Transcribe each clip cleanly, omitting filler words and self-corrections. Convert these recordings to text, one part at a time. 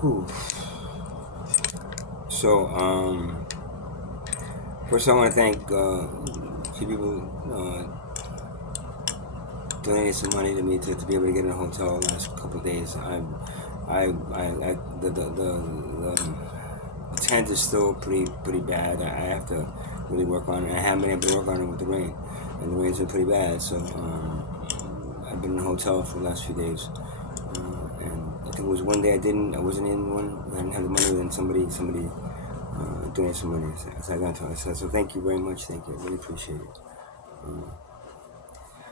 Whew. So, first I want to thank a few people donated some money to me to be able to get in a hotel the last couple of days. The tent is still pretty bad. I have to really work on it. I haven't been able to work on it with the rain, and the rain's been pretty bad. So I've been in a hotel for the last few days, and I think it was one day I wasn't in one. I didn't have the money. Then somebody donated some money. So I got to it. So thank you very much. Thank you. I really appreciate it.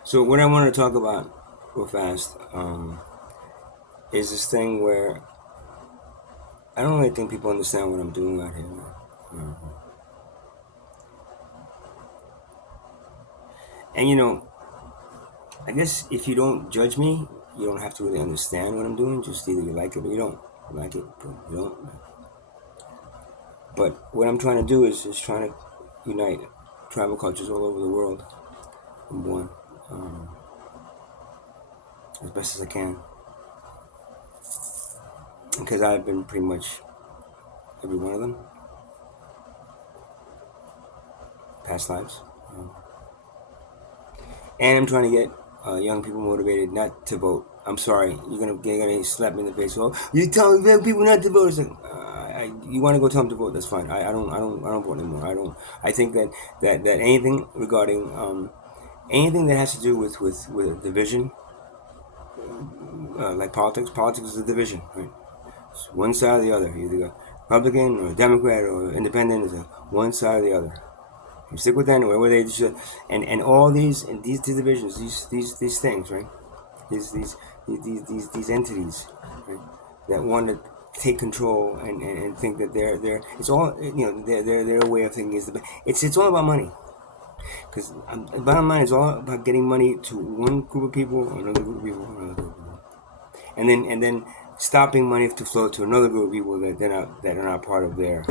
So what I wanted to talk about real fast is this thing where I don't really think people understand what I'm doing out here. Um, and I guess if you don't judge me, you don't have to really understand what I'm doing. Just either you like it or you don't like it, but you don't. But what I'm trying to do is just trying to unite tribal cultures all over the world in one, as best as I can. Because I've been pretty much every one of them, past lives. And I'm trying to get young people motivated not to vote. I'm sorry, you're gonna slap me in the face. Well, you tell young people not to vote. It's like, you want to go tell them to vote. That's fine. I don't vote anymore. I don't. I think that anything regarding anything that has to do with division, like politics is a division, right? It's one side or the other. You either go Republican or Democrat or Independent. Is one side or the other. You stick with that, where they should, and all these divisions, these things, right? These entities, right? That want to take control and think that they're it's all their way of thinking is it's all about money. Because the bottom line is all about getting money to one group of people or another group of people or another group of people, and then stopping money to flow to another group of people that are not part of their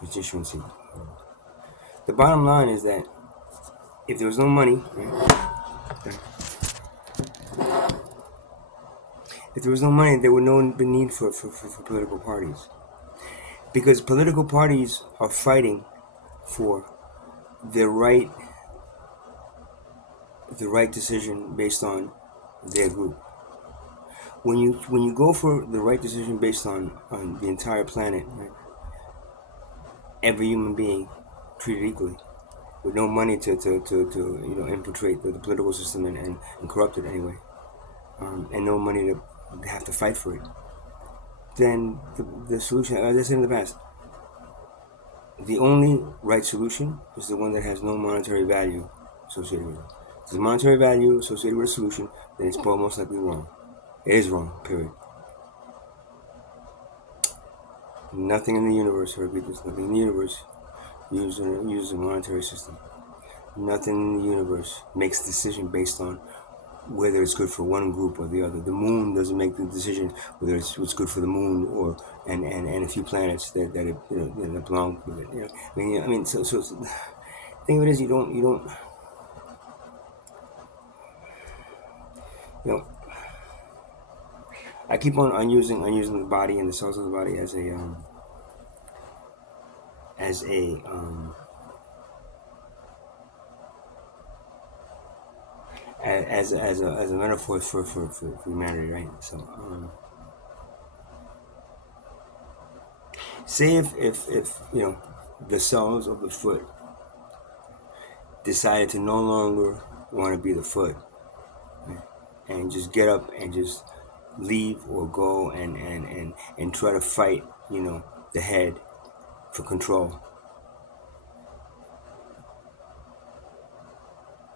constituency. The bottom line is that if there was no money, if there was no money, there would no need for political parties. Because political parties are fighting for the right decision based on their group. When you go for the right decision based on the entire planet, right, every human being treated equally, with no money to infiltrate the political system and corrupt it anyway, and no money to have to fight for it, then the solution, as I said in the past, the only right solution is the one that has no monetary value associated with it. If there's monetary value associated with a solution, then it's most likely wrong. It is wrong, period. Nothing in the universe, I repeat this, nothing in the universe uses a monetary system. Nothing in the universe makes a decision based on whether it's good for one group or the other. The moon doesn't make the decision whether it's what's good for the moon or and a few planets that it that belong with it. I mean, so the thing of it is, you don't I keep on using the body and the cells of the body as a as a as a metaphor for humanity, right? So say if the cells of the foot decided to no longer want to be the foot, right, and just get up and just leave or go and try to fight the head for control,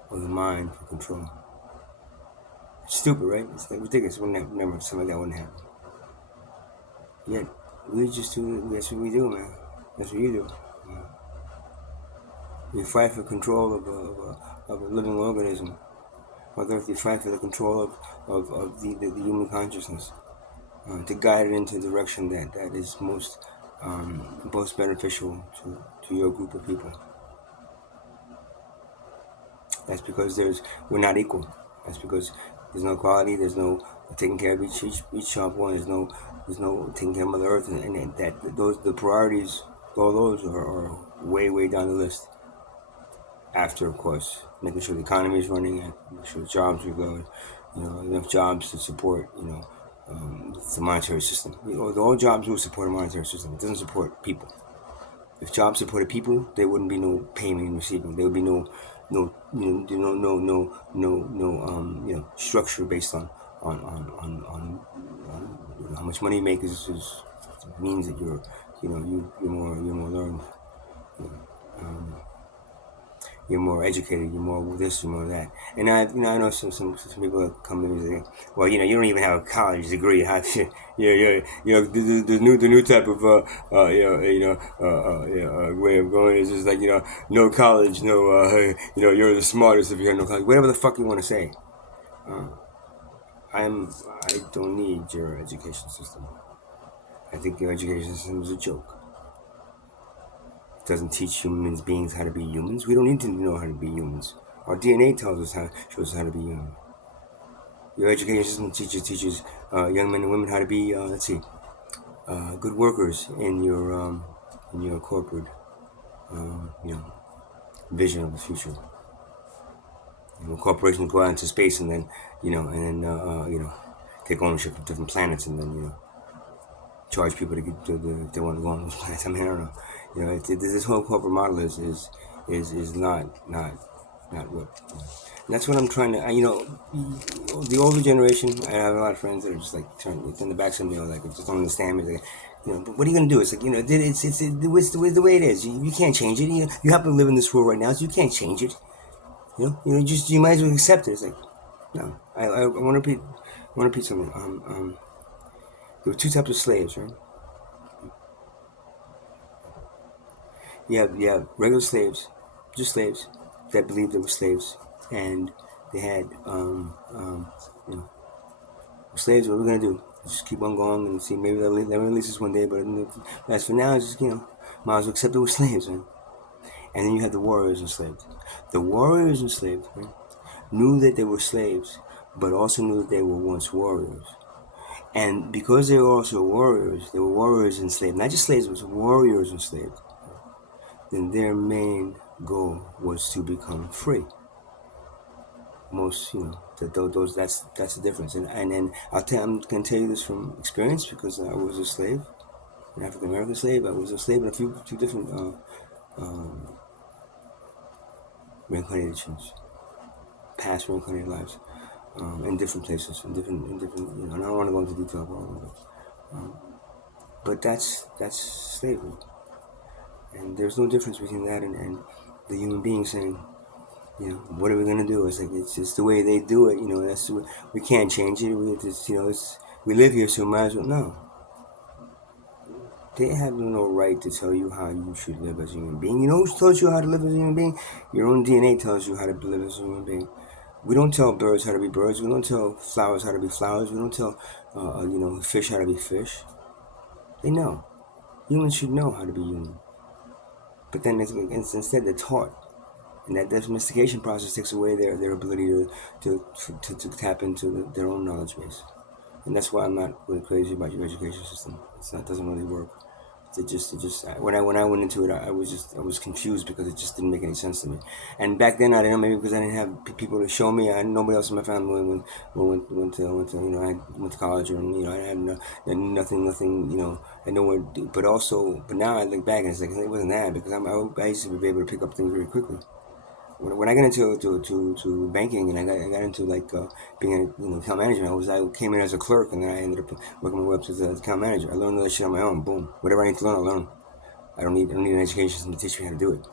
or the mind for control. It's stupid, right? It's like ridiculous. Never something like that wouldn't happen. Yet we just do. That's what we do, man. That's what you do. You fight for control of a living organism. Whether if you fight for the control of the human consciousness, to guide it into the direction that is most beneficial to your group of people. That's because we're not equal. That's because There's no equality. There's no taking care of each sharp one. There's no taking care of Mother Earth, and that those the priorities. All those are way down the list. After, of course, making sure the economy is running, and making sure the jobs are good, enough jobs to support, the monetary system. All jobs will support a monetary system. It doesn't support people. If jobs supported people, there wouldn't be no payment and receiving. There would be no structure based on how much money you make means that you're more learned. You know, you're more educated, you're more this, you're more that. And I know some people that come to me and say, well, you don't even have a college degree. How, the new type of way of going is just like no college, no you're the smartest if you have no college, whatever the fuck you want to say. I don't need your education system. I think your education system is a joke. Doesn't teach human beings how to be humans. We don't need to know how to be humans. Our DNA shows us how to be human. Your education system teaches young men and women how to be good workers in your corporate vision of the future. Corporations go out into space and then take ownership of different planets and then charge people if they want to go on those planets. I mean, I don't know. This whole corporate model is not what. And that's what I'm trying to. The older generation. I have a lot of friends that are just like turn the backs of me, like just don't understand me. Like, but what are you gonna do? It's like it's the way it is. You can't change it. You have to live in this world right now, so you can't change it. You might as well accept it. It's like, no. I want to repeat something. There were two types of slaves, right? You have regular slaves, just slaves that believed they were slaves, and they had slaves. What we're gonna do? Just keep on going and see. Maybe they'll release us one day, but as for now, just might as well accept they were slaves, right? And then you have the warriors enslaved. The warriors enslaved, right, knew that they were slaves, but also knew that they were once warriors. And because they were also warriors, they were warriors enslaved, not just slaves, but warriors enslaved. Then their main goal was to become free. Most, that's the difference. And I'm gonna tell you this from experience because I was a slave, an African American slave. I was a slave in a few different reincarnations, past reincarnated lives, in different places, in different. And I don't want to go into detail about all of it. But that's slavery. And there's no difference between that and the human being saying, what are we gonna do? It's like it's just the way they do it. That's we can't change it. We live here, so might as well. No, they have no right to tell you how you should live as a human being. You know who tells you how to live as a human being? Your own DNA tells you how to live as a human being. We don't tell birds how to be birds. We don't tell flowers how to be flowers. We don't tell fish how to be fish. They know. Humans should know how to be human. But then instead they're taught, and that domestication process takes away their ability to tap into their own knowledge base. And that's why I'm not really crazy about your education system. It doesn't really work. When I went into it, I was confused because it just didn't make any sense to me. And back then I didn't know, maybe because I didn't have people to show me. I had nobody else in my family went to college, or I had nothing I know what. But now I look back and it's like it wasn't that, because I used to be able to pick up things very quickly. When I got into banking, and I got into being account management, I came in as a clerk, and then I ended up working my way up to the account manager. I learned all that shit on my own. Boom, whatever I need to learn, I'll learn. I don't need an education system to teach me how to do it.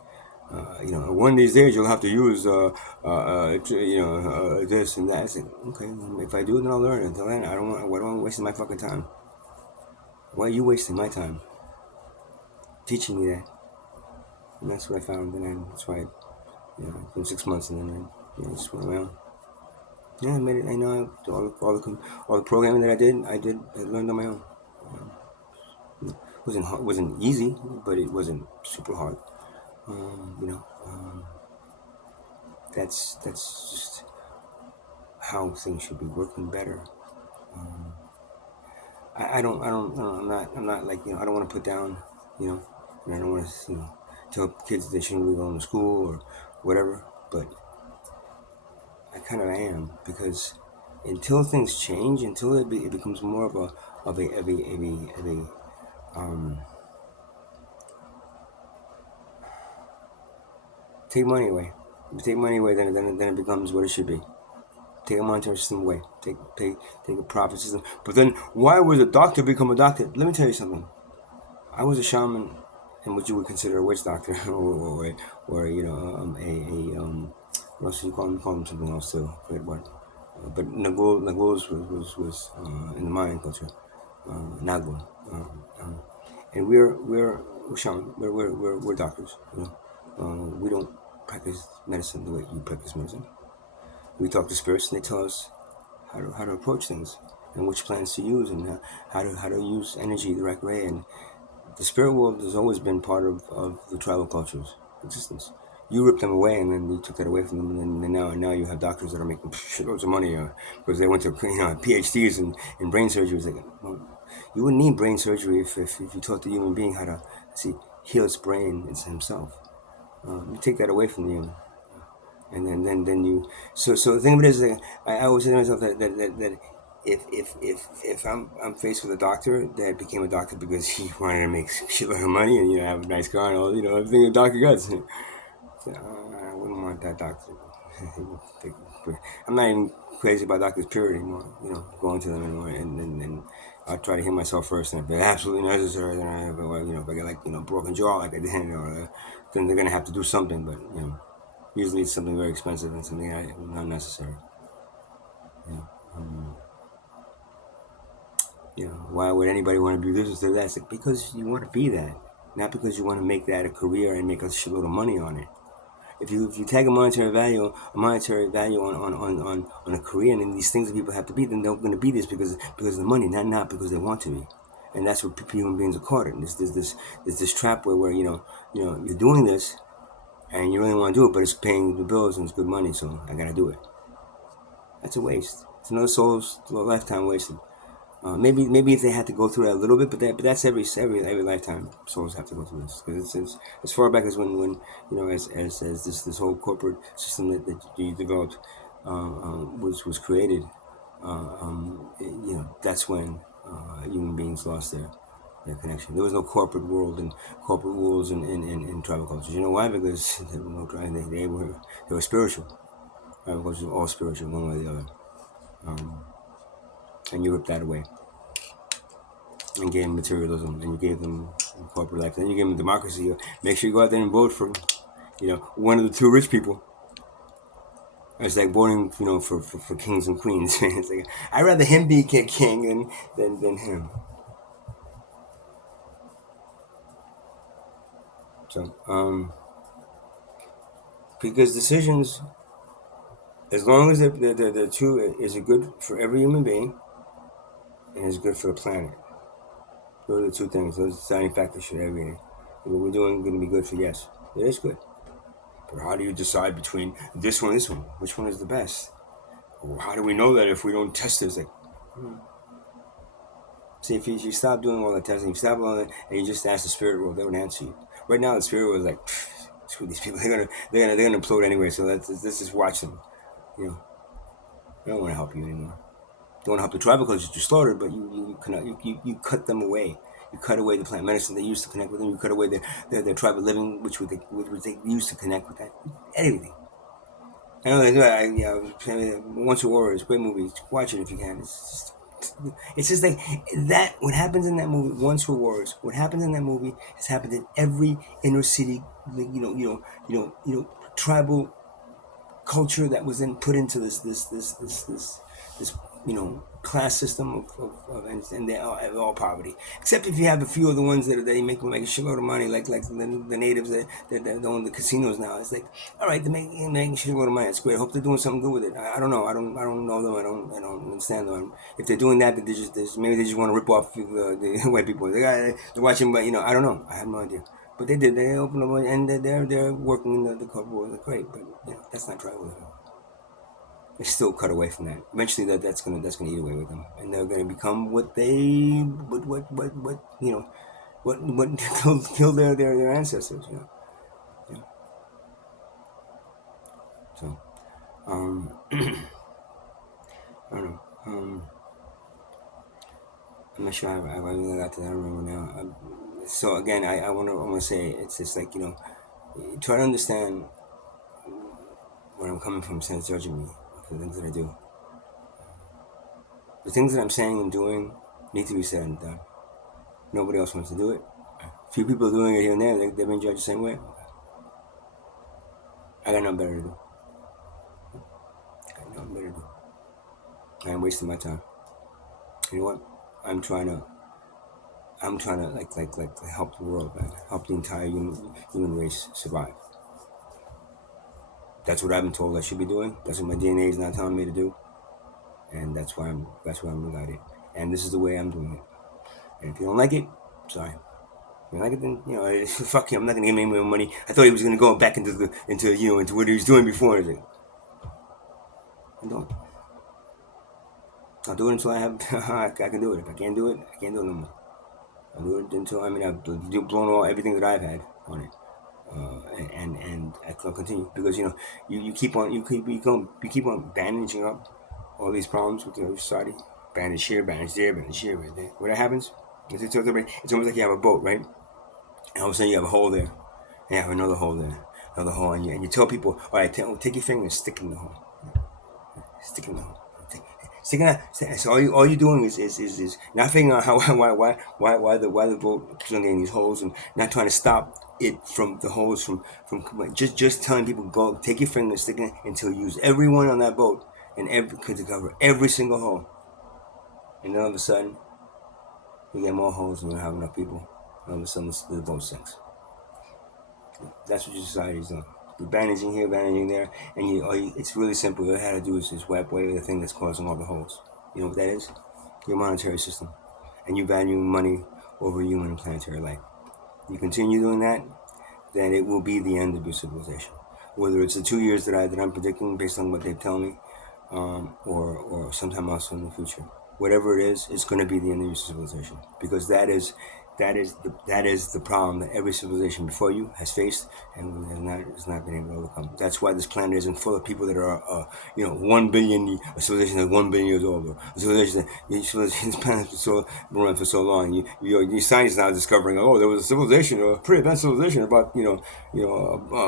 One of these days you'll have to use this and that. I said, okay, if I do it, then I'll learn. Until then, I don't want. Why am I wasting my fucking time? Why are you wasting my time teaching me that? And that's what I found, and that's why. It's been 6 months, and then I just went around. Yeah, I made it. I know all the programming that I learned on my own. Wasn't easy, but it wasn't super hard. That's just how things should be working better. Um, I'm not like, I don't want to put down, you know, and I don't want to, tell kids they shouldn't be going to school or whatever, but I kind of am, because until things change, until it becomes more of a take money away. If you take money away, then it becomes what it should be. Take a monetary system away. Take a profit system. But then, why would a doctor become a doctor? Let me tell you something. I was a shaman, and what you would consider a witch doctor, or what else you call them something else too. I forget what. But Naguls was in the Mayan culture, Nagul, and we're shaman. We're doctors. We don't practice medicine the way you practice medicine. We talk to spirits, and they tell us how to approach things and which plants to use, and how to use energy the right way. And the spirit world has always been part of the tribal culture's existence. You ripped them away, and then you took that away from them, and now you have doctors that are making shitloads of money because they went to PhDs in brain surgery. It's like, well, you wouldn't need brain surgery if you taught the human being how to heal its brain, it's himself. You take that away from the human, and then you. So the thing of it is, like, I always say to myself that if I'm faced with a doctor that became a doctor because he wanted to make shitload of money and have a nice car and all, everything a doctor gets, I wouldn't want that doctor. I'm not even crazy about doctors period anymore. Going to them anymore, and I'll try to heal myself first, and if it's absolutely necessary, then if I get broken jaw like I did, then they're gonna have to do something. But usually it's something very expensive and something not necessary. You know, um, why would anybody want to be this or that? It's like, because you want to be that, not because you want to make that a career and make a shitload of money on it. If you tag a monetary value on a career, and these things that people have to be, then they're going to be this because of the money, not because they want to be. And that's what human beings are caught in. There's this trap where you're doing this and you really want to do it, but it's paying the bills and it's good money, so I gotta do it. That's a waste. It's another soul's lifetime wasted. Maybe if they had to go through that a little bit, but that's every lifetime souls have to go through this, because it's as far back as when as this whole corporate system that you developed was created. That's when human beings lost their connection. There was no corporate world and corporate rules in tribal cultures. You know why? Because there were no they were spiritual. Tribal cultures were all spiritual, one way or the other. And you ripped that away and gave them materialism, and you gave them corporate life, then you gave them democracy. Make sure you go out there and vote for one of the two rich people. It's like voting for kings and queens. It's like, I'd rather him be king than him. So because decisions, as long as the two is good for every human being and is good for the planet, those are the two things. Those deciding factors should everything. What we're doing going to be good for, yes, it is good. But how do you decide between this one and this one? Which one is the best? Or how do we know that if we don't test this? Like, see, if you stop doing all the testing, you stop all that, and you just ask the spirit world, they would answer you. Right now, the spirit world is like, screw these people. They're gonna implode anyway. So let's just watch them. They don't want to help you anymore. They want to help the tribal culture you slaughtered, but you cut them away. You cut away the plant medicine they used to connect with them. You cut away their tribal living, which they used to connect with that. Everything. I know they do. Once a Warrior is a great movie. Watch it if you can. It's just like that. What happens in that movie, Once Were Warriors, what happens in that movie has happened in every inner city, tribal culture that was then put into this class system and they're all poverty. Except if you have a few of the ones that they make a shitload of money, like the natives that own the casinos now. It's like, all right, they're making a shitload of money. It's great. I hope they're doing something good with it. I don't know. I don't know them. I don't understand them. If they're doing that, maybe they just want to rip off the white people. They're watching, but I don't know. I have no idea. But they did. They opened up, and they're working in the corporate world. Great, but that's not tribalism. They still cut away from that. Eventually, that's gonna eat away with them, and they're gonna become what what killed their ancestors. Yeah. So I don't know. I'm not sure I really got to that. I don't remember now. So again, I want to say it's just like try to understand where I'm coming from instead of judging me for the things that I do. The things that I'm saying and doing need to be said and done. Nobody else wants to do it. A few people are doing it here and there. They've been judged the same way. I got nothing better to do. I got nothing better to do. I am wasting my time. You know what? I'm trying to like help the world, man. Help the entire human race survive. That's what I've been told I should be doing. That's what my DNA is not telling me to do, and that's why I'm guided. And this is the way I'm doing it. And if you don't like it, sorry. If you don't like it, then fuck him. I'm not gonna give him any more money. I thought he was gonna go back into what he was doing before. I don't. I'll do it until I have I can do it. If I can't do it, I can't do it no more. I'll do it until I've blown all everything that I've had on it. And I'll continue because you keep on bandaging up all these problems with the society, bandage here, bandage there, bandage here, right there. What happens? It's almost like you have a boat, right? And all of a sudden you have a hole there, and you have another hole there, another hole, and you tell people, all right, take your finger and stick in the hole, stick in the hole. Sticking out, so all you doing is not figuring out how why the boat keeps on getting these holes and not trying to stop it from the holes from just telling people go take your finger and stick it until you use everyone on that boat and to cover every single hole, and then all of a sudden you get more holes and you don't have enough people. And all of a sudden the boat sinks. That's what your society is doing. You're bandaging here, bandaging there, and it's really simple. All you have to do is just wipe away the thing that's causing all the holes. You know what that is? Your monetary system. And you value money over human and planetary life. You continue doing that, then it will be the end of your civilization. Whether it's the 2 years that I'm predicting based on what they tell me, or sometime else in the future. Whatever it is, it's going to be the end of your civilization, because that is the problem that every civilization before you has faced and has not been able to overcome. That's why this planet isn't full of people that are 1 billion, a civilization that's 1 billion years old, or a civilization this planet has been around for so long. You scientists now discovering, oh, there was a civilization, a pretty advanced civilization about a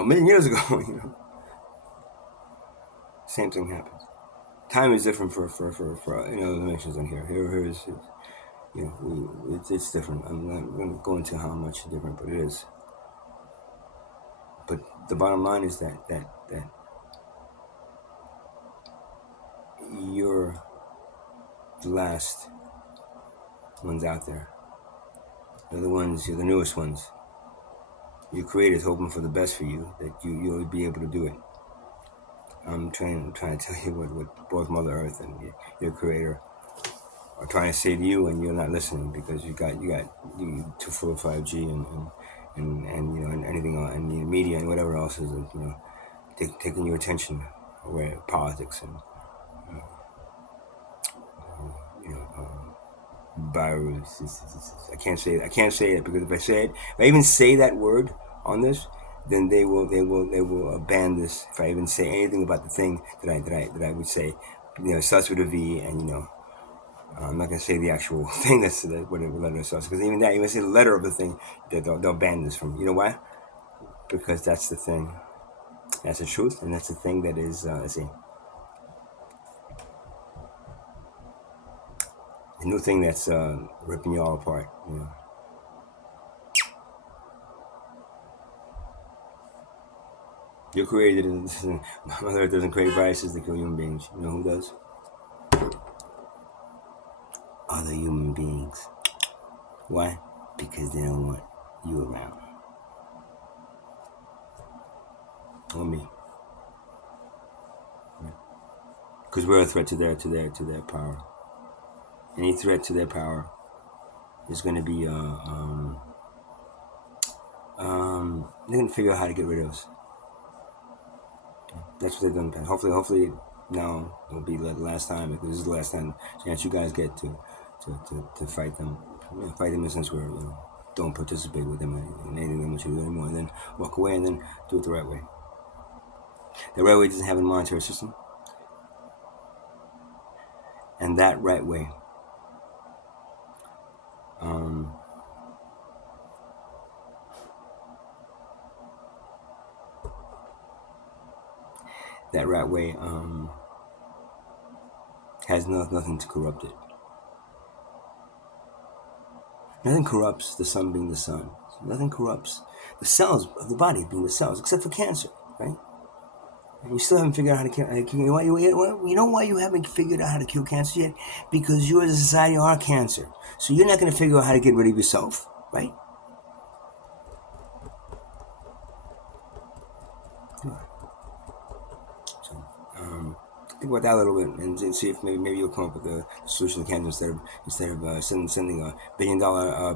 million years ago. Same thing happens. Time is different for other nations in here. Here is it's different. I'm not going to go into how much different, but it is. But the bottom line is that you're the last ones out there. You're the newest ones. Your creator's hoping for the best for you, that you'll be able to do it. I'm trying to tell you what both Mother Earth and your creator are trying to say to you, and you're not listening because you too full of 5G and anything and the media and whatever else is taking your attention away, politics and virus. I can't say it because if I even say that word on this, then they will ban this. If I even say anything about the thing that I would say, it starts with a V, and I'm not gonna say the actual thing whatever letter it starts, because even say the letter of the thing, they'll ban this from. You know why? Because that's the thing, that's the truth, and that's the thing that is the new thing that's ripping you all apart. You're created, Mother Earth doesn't create viruses that kill human beings. You know who does? Other human beings. Why? Because they don't want you around. Or me. Because we're a threat to their power. Any threat to their power is going to be they're going to figure out how to get rid of us. That's what they've done. Hopefully now it'll be the last time, because this is the last time chance you guys get to fight them. Fight them in a sense where, don't participate with them in anything they want you to do anymore, and then walk away and then do it the right way. The right way doesn't have a monetary system, and that right way, has nothing to corrupt it. Nothing corrupts the sun being the sun. Nothing corrupts the cells of the body being the cells, except for cancer, right? And you still haven't figured out how to kill. You know why you haven't figured out how to kill cancer yet? Because you as a society are cancer. So you're not going to figure out how to get rid of yourself, right? Think about that a little bit and see if maybe you'll come up with a solution to cancer instead of sending $1 billion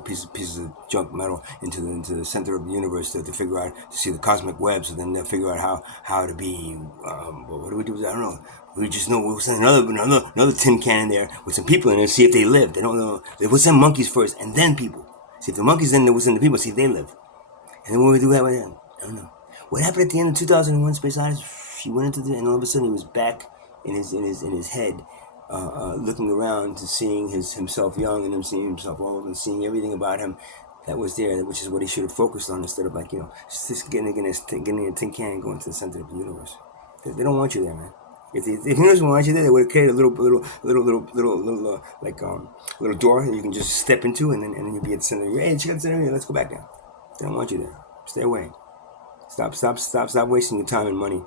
pieces of junk metal into the center of the universe to figure out, to see the cosmic web, so then they'll figure out how to be. What do we do with that? I don't know. We just know we'll send another tin can in there with some people in it, see if they live. They don't know. We'll send monkeys first and then people. See if the monkeys then we'll send the people, see if they live. And then what we do that way, I don't know. What happened at the end of 2001: Space Odyssey? He went into and all of a sudden he was back in his head, looking around to seeing himself young and him seeing himself old and seeing everything about him that was there, which is what he should have focused on instead of just getting a tin can and going to the center of the universe. They don't want you there, man. If the universe want you there, they would have created a little little door that you can just step into, and then you'll be at the center. Hey, check out the center. Let's go back down. They don't want you there. Stay away. Stop wasting your time and money.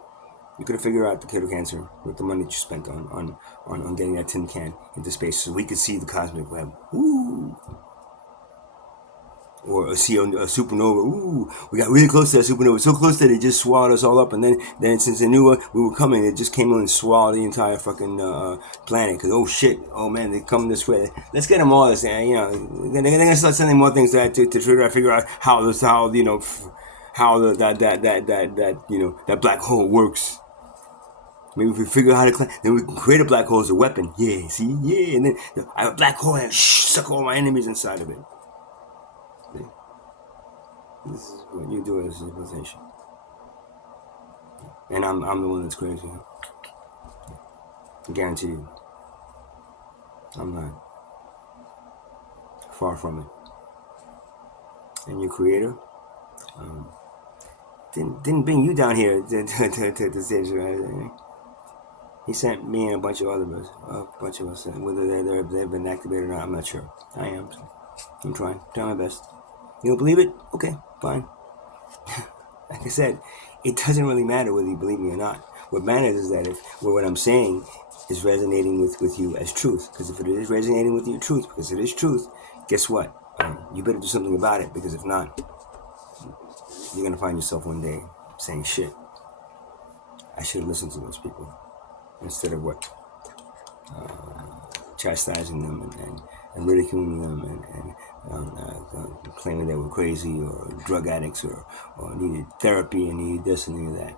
You could have figured out the killer cancer with the money that you spent on getting that tin can into space, so we could see the cosmic web. Ooh. Or see a supernova. Ooh, we got really close to that supernova, so close that it just swallowed us all up. And then since they knew we were coming, it just came in and swallowed the entire fucking planet. Cause oh shit, oh man, they come this way. Let's get them all this. They're gonna start sending more things to figure out how that black hole works. Maybe if we figure out how to then we can create a black hole as a weapon. Yeah, see, yeah, and then I have a black hole and suck all my enemies inside of it. See? This is what you do as a civilization, and I'm the one that's crazy. I guarantee you, I'm not. Far from it. And your creator didn't bring you down here to say right? He sent me and a bunch of us. Whether they've been activated or not, I'm not sure. I am. So I'm trying my best. You don't believe it? Okay, fine. Like I said, it doesn't really matter whether you believe me or not. What matters is that if what I'm saying is resonating with you as truth. Because if it is resonating with you truth, because it is truth, guess what? You better do something about it, because if not, you're going to find yourself one day saying, shit, I should have listened to those people instead of chastising them and ridiculing them and claiming they were crazy or drug addicts or needed therapy and needed this and needed that.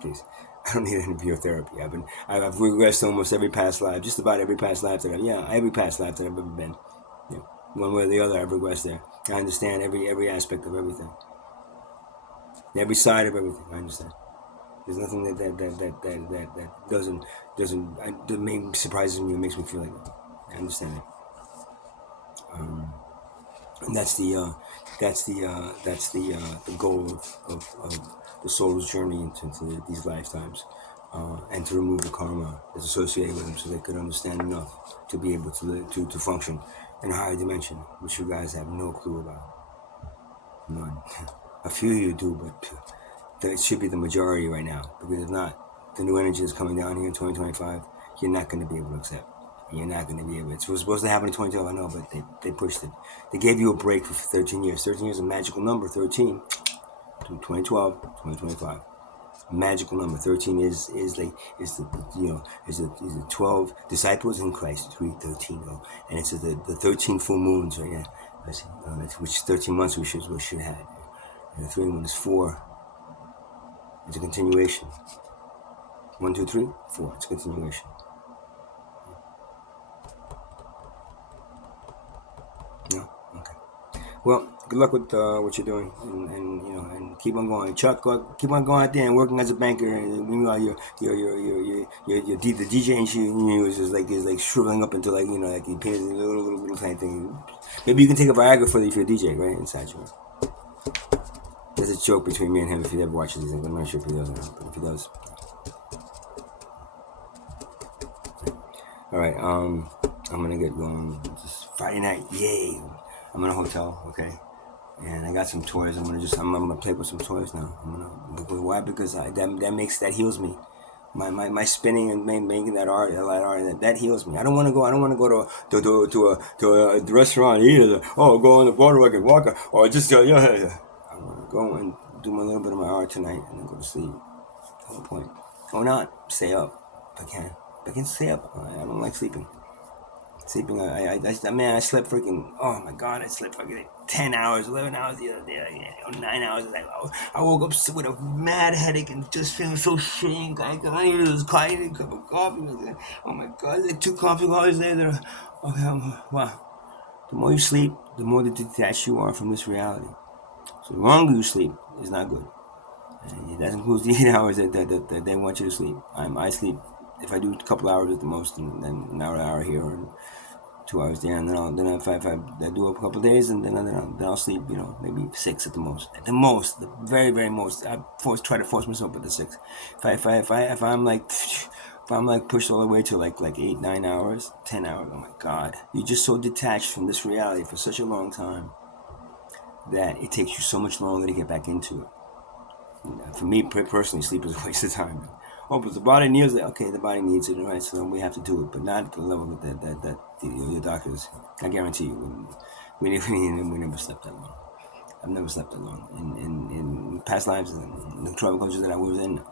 Please. I don't need any of your therapy. I've regressed almost every past life, just about every past life every past life that I've ever been. One way or the other, I've regressed there. I understand every aspect of everything, every side of everything. I understand. There's nothing that doesn't surprises me or makes me feel like that. I understand it. And that's the goal of the soul's journey into these lifetimes, and to remove the karma that's associated with them, so they could understand enough to be able to function in a higher dimension, which you guys have no clue about. None. A few of you do, but it should be the majority right now, because if not, the new energy is coming down here in 2025. You're not going to be able to accept. You're not going to be able. It was supposed to happen in 2012, I know, but they pushed it. They gave you a break for 13 years. 13 years is a magical number. 13, 2012, 2025. Magical number. 13 is the 12 disciples in Christ. 13, and it's the 13 full moons, right? Yeah, which 13 months we should have. And the 3 1 is 4. It's a continuation. 1, 2, 3, 4. It's a continuation. No? Okay. Well, good luck with what you're doing, and and keep on going. Chuck, keep on going out there and working as a banker. And meanwhile, the DJ you is like shriveling up into like you painted a little tiny thing. Maybe you can take a Viagra for your DJ right inside you. There's a joke between me and him if he ever watches these things. I'm not sure if he does, but if he does, all right. I'm gonna get going. It's Friday night, yay! I'm in a hotel, okay, and I got some toys. I'm gonna play with some toys now. Why? Because that heals me. My spinning and making that art, that heals me. I don't want to go. I don't want to go to a restaurant either. Oh, go on the water I can walk, or just I want to go and do my little bit of my art tonight and then go to sleep. No point. Or not. Stay up if I can. If I can stay up. I don't like sleeping. I slept freaking, oh my God, I slept fucking 10 hours, 11 hours the other day, 9 hours. I woke up with a mad headache and just feeling so shitty. I needed this a cup of coffee. Oh my God, like 2 coffee hours later. Okay, wow. The more you sleep, the more detached you are from this reality. So the longer you sleep is not good. And that includes the 8 hours that they want you to sleep. I sleep, if I do a couple hours at the most, and then an hour here, and 2 hours there, and then if I do a couple of days, and then I'll sleep, maybe 6 at the most. At the most, the very very most. I try to force myself at the 6. If I'm like pushed all the way to like 8, 9 hours, 10 hours. Oh my God, you're just so detached from this reality for such a long time that it takes you so much longer to get back into it. For me personally, sleep is a waste of time. Oh, but the body needs it. Okay, the body needs it, right? So then we have to do it, but not at the level that your doctors. I guarantee you, we never slept that long. I've never slept that long in past lives, in the tribal cultures that I was in.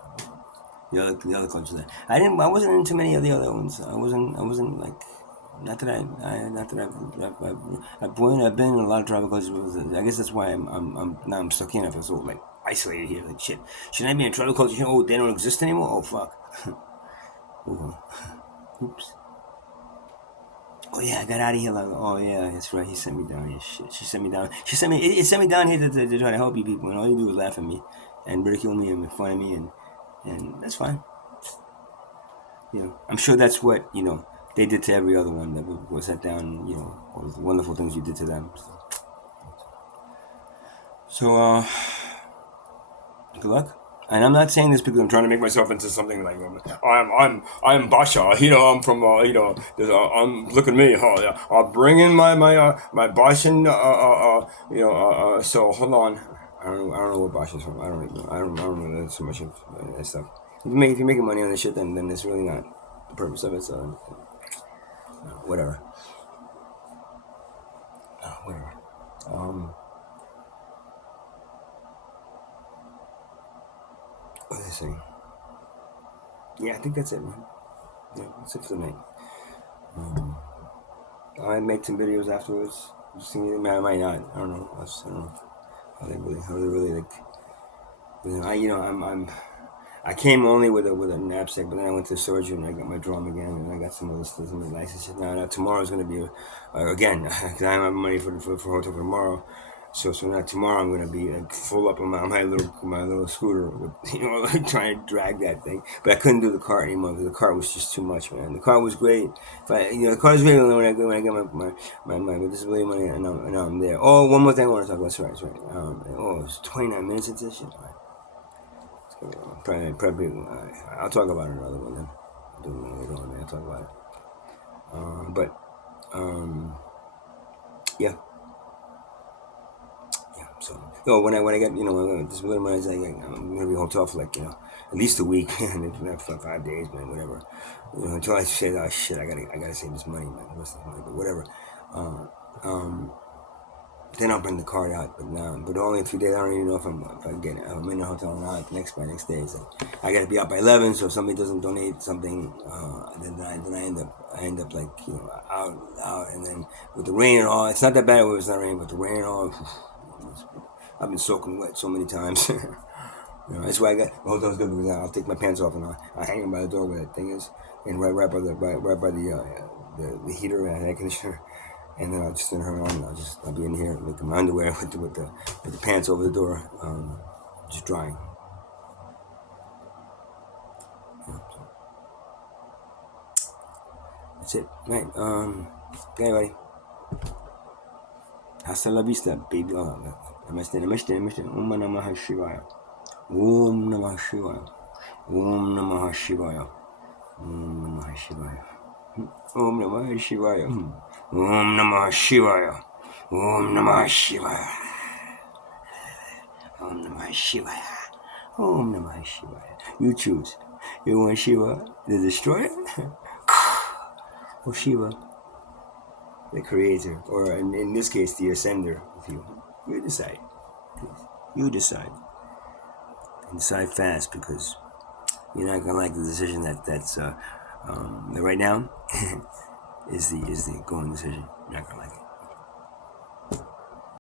The other cultures that I wasn't into many of the other ones. I wasn't like. Not that I've been in a lot of tribal cultures. I guess that's why I'm stuck in. I feel so like isolated here. Like shit. Shouldn't I be in a tribal culture? Oh, they don't exist anymore. Oh fuck. Oops. Oh yeah, I got out of here. Like, oh yeah, that's right. He sent me down here. Shit. She sent me down. It sent me down here to try to help you people, and all you do is laugh at me and ridicule me and make fun of me, and that's fine. I'm sure that's what they did to every other one that was set down. All the wonderful things you did to them. So good luck. And I'm not saying this because I'm trying to make myself into something like I'm Basha. I'm from I'm look at me. Yeah. I'll bring in my Bashan. So hold on. I don't know where Basha's from. I don't know so much of that stuff. If you're making money on this shit, then it's really not the purpose of it. So whatever. Whatever. What are they saying? Yeah, I think that's it, man. Yeah, that's it for the night. I make some videos afterwards. I might not. I don't know. I don't know how they really like. I came only with a knapsack, but then I went to the surgery and I got my drum again, and I got some other stuff, some licenses. Now tomorrow's gonna be again because I don't have money for hotel for tomorrow. So now tomorrow I'm gonna be full up on my little scooter, with, like trying to drag that thing. But I couldn't do the cart anymore because the cart was just too much, man. The cart was great. The cart was great when I got my disability money, and now I'm there. Oh, one more thing I want to talk about. That's right, that's right. It's 29 minutes into this shit. Probably, I'll talk about it another one then. I'll talk about it. Yeah. So when I get this little money, I'm gonna be hotel for like at least a week and for 5 days, man, whatever. Until I say, oh shit, I gotta save this money, man. What's this money? But whatever. Then I'll bring the card out, but only a few days. I don't even know if I'm in the hotel or not. By next day, so I gotta be out by 11. So if somebody doesn't donate something, then I end up like out, and then with the rain and all, it's not that bad when it's not raining, but the rain and all, I've been soaking wet so many times. That's why I got the hotel's good because I'll take my pants off and I'll hang them by the door where that thing is, and right by the heater and air conditioner, and then I'll just turn her on. And I'll be in here with my underwear with the pants over the door, just drying. So that's it, right? Okay, buddy. Hasta la vista, baby. Namaste. Om Namah Shivaya. Om Namah Shivaya. Om Namah Shivaya. Om Namah Shivaya. Om Namah Shivaya. Om Namah Shivaya. Om Namah Shivaya. Om Namah Shivaya. Om Namah Shivaya. You choose. You want Shiva, the destroyer, or Shiva, the creator, or in this case, the ascender. If you decide. You decide. And decide fast, because you're not gonna like the decision that's right now is the going decision. You're not gonna like it.